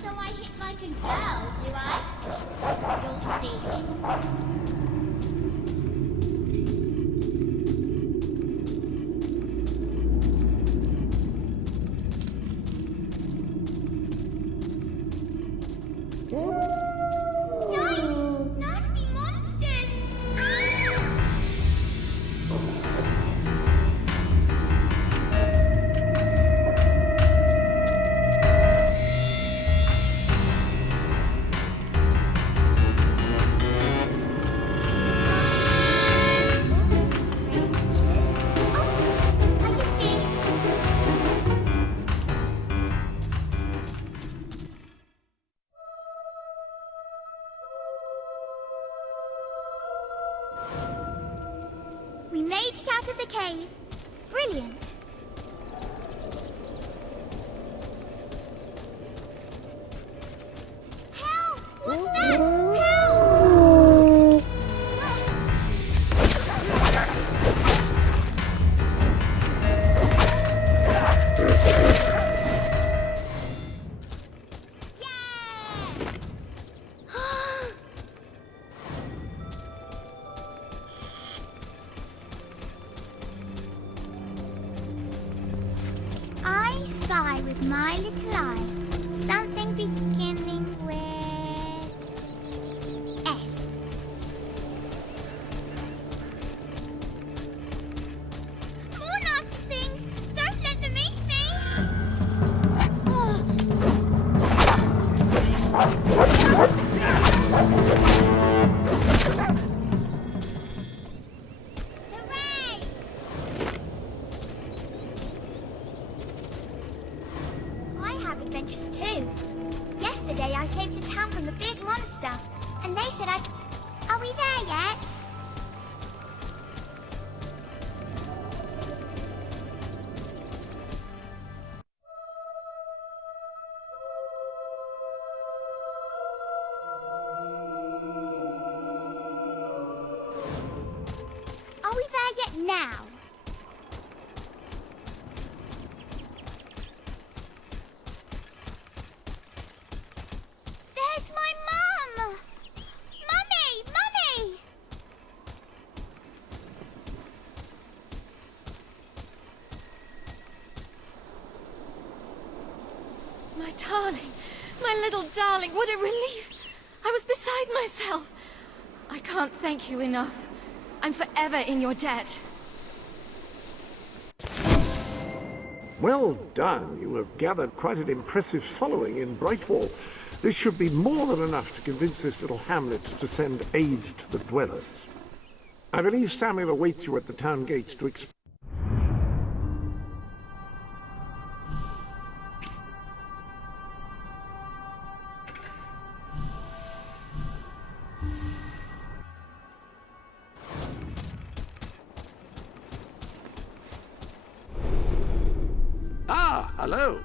So I hit like a girl, do I? You'll see. Yikes! Nasty monsters! I just did. We made it out of the cave. Brilliant. Help! What's that? Help! try with my little eye. Something beginning with S. More nasty things! Don't let them eat me! I have adventures too. Yesterday I saved a town from the big monster, and they said Are we there yet? Are we there yet now? There's my mum! Mummy! Mummy! My darling, my little darling, what a relief! I was beside myself. I can't thank you enough. I'm forever in your debt. Well done. You have gathered quite an impressive following in Brightwall. This should be more than enough to convince this little hamlet to send aid to the dwellers. I believe Samuel awaits you at the town gates to explain. Ah, hello.